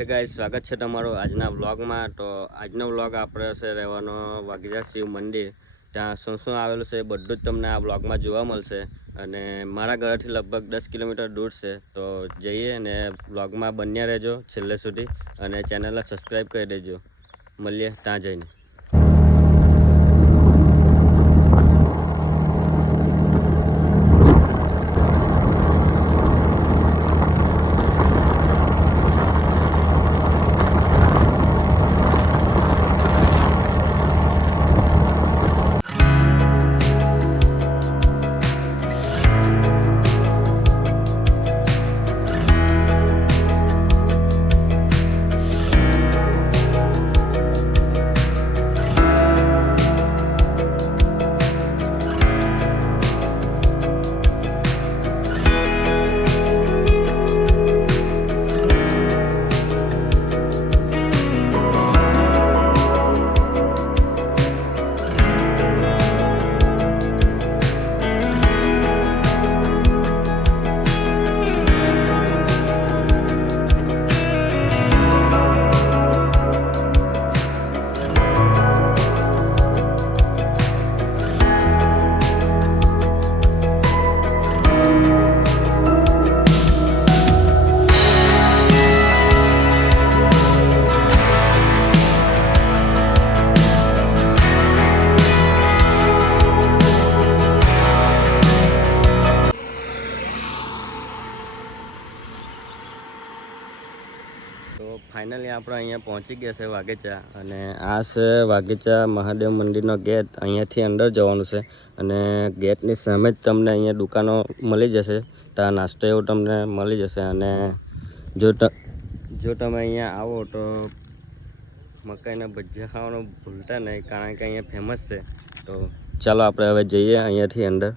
હે ગાઈસ, સ્વાગત છે તમારું આજના વ્લોગમાં। તો આજનો વ્લોગ આપણે છે રહેવાનો વાઘેજા શિવ મંદિર, ત્યાં શું શું આવેલું છે એ બધું જ તમને આ વ્લોગમાં જોવા મળશે। અને મારા ઘરેથી લગભગ 10 કિલોમીટર દૂર છે, તો જઈએ અને વ્લોગમાં બન્યા રહેજો છેલ્લે સુધી અને ચેનલને સબસ્ક્રાઈબ કરી દેજો। મળીએ ત્યાં જઈને। તો ફાઇનલી આપણે અહીંયા પહોંચી ગયા છે વાઘેચા, અને આ છે વાઘેચા મહાદેવ મંદિરનો ગેટ। અહીંયાથી અંદર જવાનું છે અને ગેટની સામે જ તમને અહીંયા દુકાનો મળી જશે, ત્યાં નાસ્તો એવું તમને મળી જશે। અને જો તમે અહીંયા આવો તો મકાઈના ભજીયા ખાવાનું ભૂલતા નહીં, કારણ કે અહીંયા ફેમસ છે। તો ચાલો આપણે હવે જઈએ અહીંયાથી અંદર।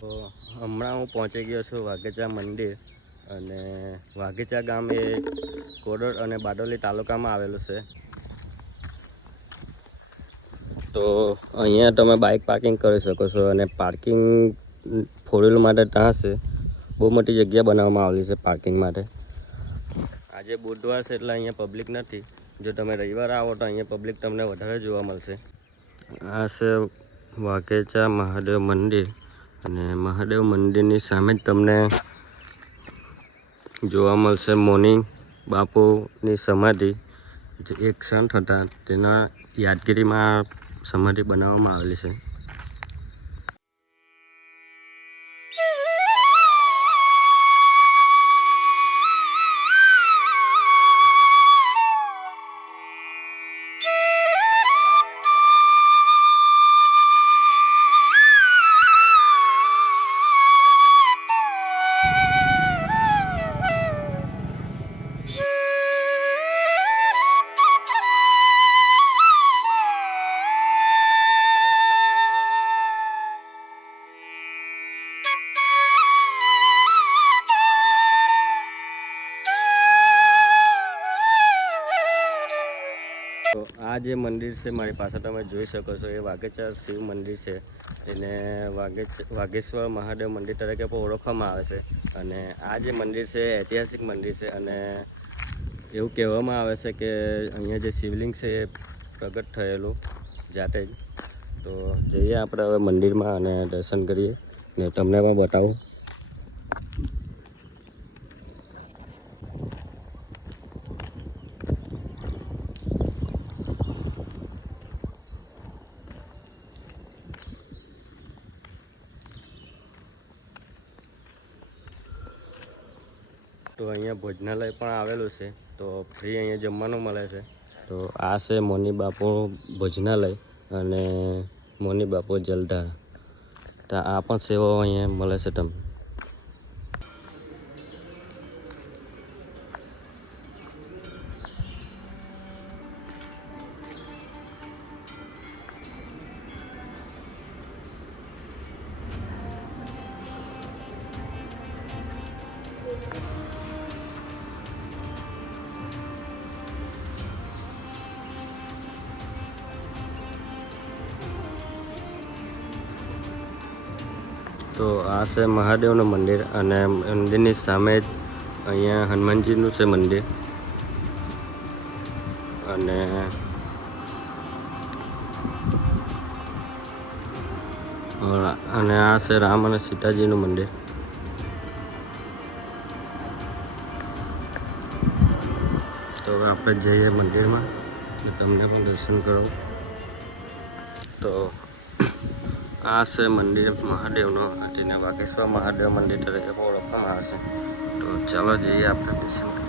તો હમણાં હું પહોંચી ગયો છું વાઘેચા મંદિર, અને વાઘેચા ગામ એ કોડોદ અને બારડોલી તાલુકામાં આવેલું છે। તો અહીંયા તમે બાઇક પાર્કિંગ કરી શકો છો, અને પાર્કિંગ ફોર વ્હીલર માટે ત્યાં છે, બહુ મોટી જગ્યા બનાવવામાં આવેલી છે પાર્કિંગ માટે। આજે બુધવાર છે એટલે અહીંયા પબ્લિક નથી, જો તમે રવિવારે આવો તો અહીંયા પબ્લિક તમને વધારે જોવા મળશે। આ છે વાઘેચા મહાદેવ મંદિર, અને મહાદેવ મંદિરની સામે જ તમને જોવા મળશે મોની બાપુની સમાધિ, જે એક સંત હતા તેના યાદગીરીમાં સમાધિ બનાવવામાં આવેલી છે। તો આ જે મંદિર છે મારી પાસે તમે જોઈ શકો છો, એ વાઘેચા શિવ મંદિર છે। એને વાઘેશ્વર મહાદેવ મંદિર તરીકે પણ ઓળખવામાં આવે છે। અને આ જે મંદિર છે ઐતિહાસિક મંદિર છે, અને એવું કહેવામાં આવે છે કે અહીંયા જે શિવલિંગ છે એ પ્રગટ થયેલું જાતે જ। તો જઈએ આપણે હવે મંદિરમાં અને દર્શન કરીએ ને તમને પણ બતાવું। તો અહીંયા ભોજનાલય પણ આવેલું છે, તો ફ્રી અહીંયા જમવાનું મળે છે। તો આ છે મોની બાપુ ભોજનાલય અને મોની બાપુ જલધારા। તો આ પણ સેવાઓ અહીંયા મળે છે તમને. તો આ છે મહાદેવનું મંદિર અને મંદિરની સામે જ અહીંયા હનુમાનજીનું છે મંદિર અને આ છે રામ અને સીતાજીનું મંદિર. તો હવે આપણે જઈએ મંદિરમાં અને તમને પણ દર્શન કરો. તો આ છે મંદિર મહાદેવનું, તેને વાઘેશ્વર મહાદેવ મંદિર તરીકે પણ ઓળખવામાં આવે છે. તો ચાલો જઈએ આપણે દર્શન કરીએ.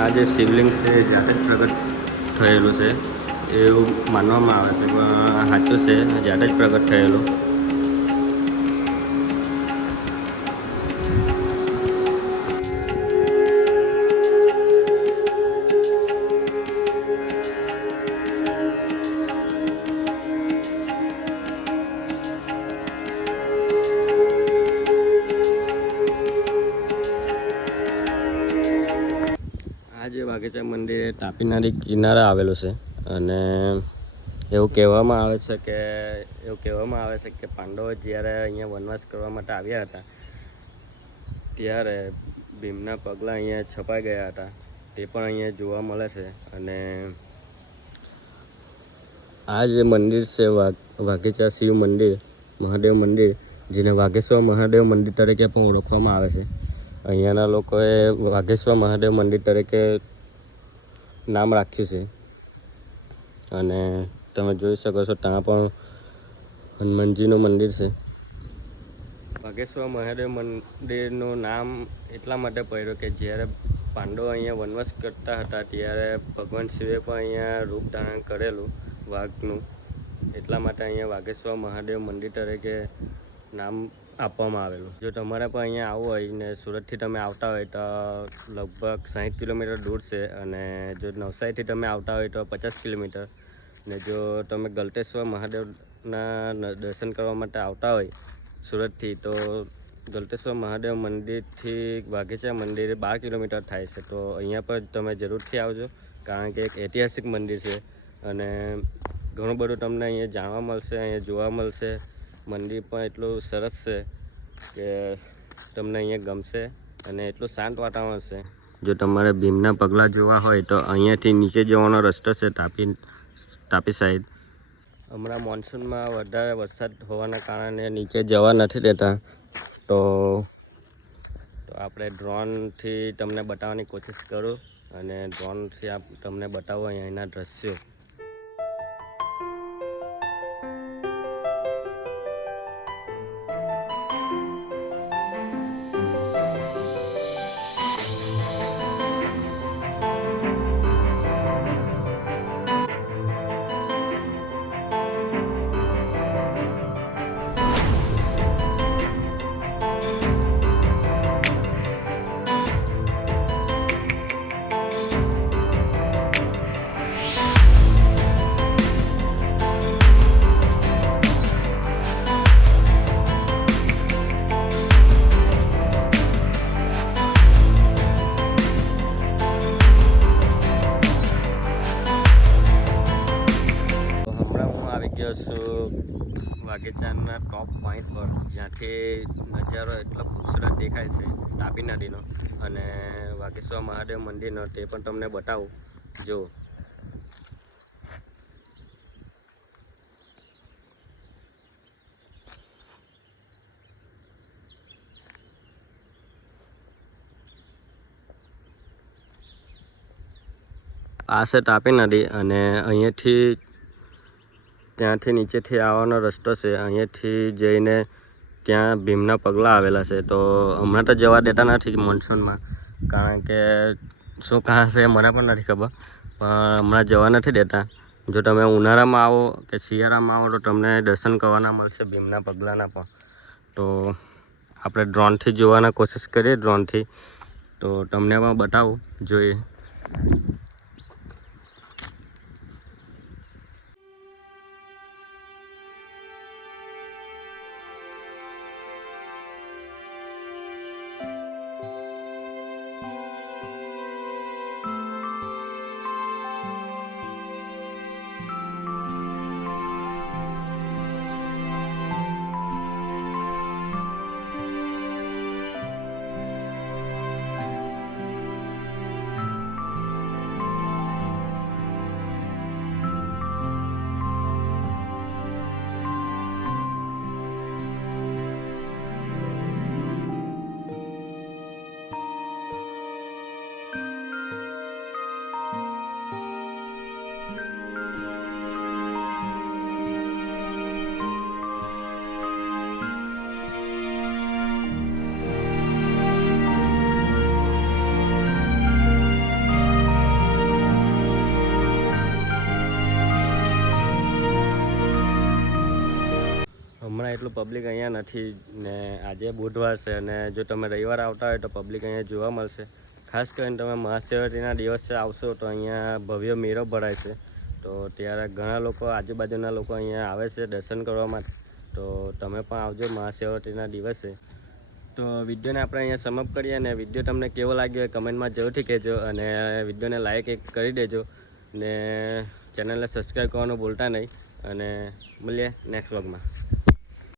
આ જે શિવલિંગ છે જાતે જ પ્રગટ થયેલું છે એવું માનવામાં આવે છે, પણ સાચું છે, જાતે જ પ્રગટ થયેલું. આ જે વાઘેચા મંદિર તાપી નદી કિનારે આવેલું છે અને એવું કહેવામાં આવે છે કે પાંડવો જ્યારે અહીંયા વનવાસ કરવા માટે આવ્યા હતા ત્યારે ભીમના પગલાં અહીંયા છપાઈ ગયા હતા, તે પણ અહીંયા જોવા મળે છે. અને આ જે મંદિર છે વાઘેચા શિવ મંદિર મહાદેવ મંદિર, જેને વાઘેશ્વર મહાદેવ મંદિર તરીકે પણ ઓળખવામાં આવે છે. અહીંયાના લોકોએ વાઘેશ્વર મહાદેવ મંદિર તરીકે નામ રાખ્યું છે અને તમે જોઈ શકો છો ત્યાં પણ હનુમાનજીનું મંદિર છે. વાઘેશ્વર મહાદેવ મંદિરનું નામ એટલા માટે પડ્યું કે જ્યારે પાંડવો અહીંયા વનવાસ કરતા હતા ત્યારે ભગવાન શિવે પણ અહીંયા રૂપ ધારણ કરેલું વાઘનું, એટલા માટે અહીંયા વાઘેશ્વર મહાદેવ મંદિર તરીકે નામ આપવામાં આવેલું. જો તમારે પણ અહીંયા આવવું હોય ને સુરતથી તમે આવતા હોય તો લગભગ 60 કિલોમીટર દૂર છે, અને જો નવસારીથી તમે આવતા હોય તો 50 કિલોમીટર, ને જો તમે ગલતેશ્વર મહાદેવના દર્શન કરવા માટે આવતા હોય સુરતથી તો ગલતેશ્વર મહાદેવ મંદિરથી વાઘેચા મંદિર 12 કિલોમીટર થાય છે. તો અહીંયા પર તમે જરૂરથી આવજો, કારણ કે એક ઐતિહાસિક મંદિર છે અને ઘણું બધું તમને અહીંયા જાણવા મળશે, અહીંયા જોવા મળશે. મંદિર પણ એટલું સરસ છે કે તમને અહીંયા ગમશે અને એટલું શાંત વાતાવરણ છે. જો તમારે ભીમના પગલાં જોવા હોય તો અહીંયાથી નીચે જવાનો રસ્તો છે તાપી સાઈડ. હમણાં મોન્સૂનમાં વધારે વરસાદ હોવાના કારણે નીચે જવા નથી દેતા, તો આપણે ડ્રોનથી તમને બતાવવાની કોશિશ કરું અને ડ્રોનથી તમને બતાવો અહીંના દ્રશ્યો. વાઘેચાના ટોપ પોઈન્ટ પર, જ્યાંથી નજારો એટલો ખૂબસૂરત દેખાય છે તાપી નદીનો અને વાઘેશ્વર મહાદેવ મંદિરનો, તે પણ તમને બતાવું. જો આ છે તાપી નદી અને અહીંયાથી ત્યાંથી નીચેથી આવવાનો રસ્તો છે. અહીંયાથી જઈને ત્યાં ભીમના પગલાં આવેલા છે. તો હમણાં તો જવા દેતા નથી મોન્સૂનમાં, કારણ કે શું કારણ છે મને પણ નથી ખબર, પણ હમણાં જવા નથી દેતા. જો તમે ઉનાળામાં આવો કે શિયાળામાં આવો તો તમને દર્શન કરવાના મળશે ભીમના પગલાંના પણ. તો આપણે ડ્રોનથી જોવાના કોશિશ કરીએ, ડ્રોનથી તો તમને પણ બતાવું, જોઈએ. હમણાં એટલું પબ્લિક અહીંયા નથી ને આજે બુધવાર છે, અને જો તમે રવિવાર આવતા હોય તો પબ્લિક અહીંયા જોવા મળશે. ખાસ કરીને તમે મહાશિવરાત્રિના દિવસે આવશો તો અહીંયા ભવ્ય મેળો ભરાય છે. તો ત્યારે ઘણા લોકો, આજુબાજુના લોકો અહીંયા આવે છે દર્શન કરવા માટે. તો તમે પણ આવજો મહાશિવરાત્રિના દિવસે. તો વિડીયોને આપણે અહીંયા સમાપ્ત કરીએ, અને વિડીયો તમને કેવો લાગ્યો એ કમેન્ટમાં જરૂરથી કહેજો, અને વિડીયોને લાઈક કરી દેજો, ને ચેનલને સબસ્ક્રાઈબ કરવાનું ભૂલતા નહીં. અને મળીએ નેક્સ્ટ વ્લોગમાં.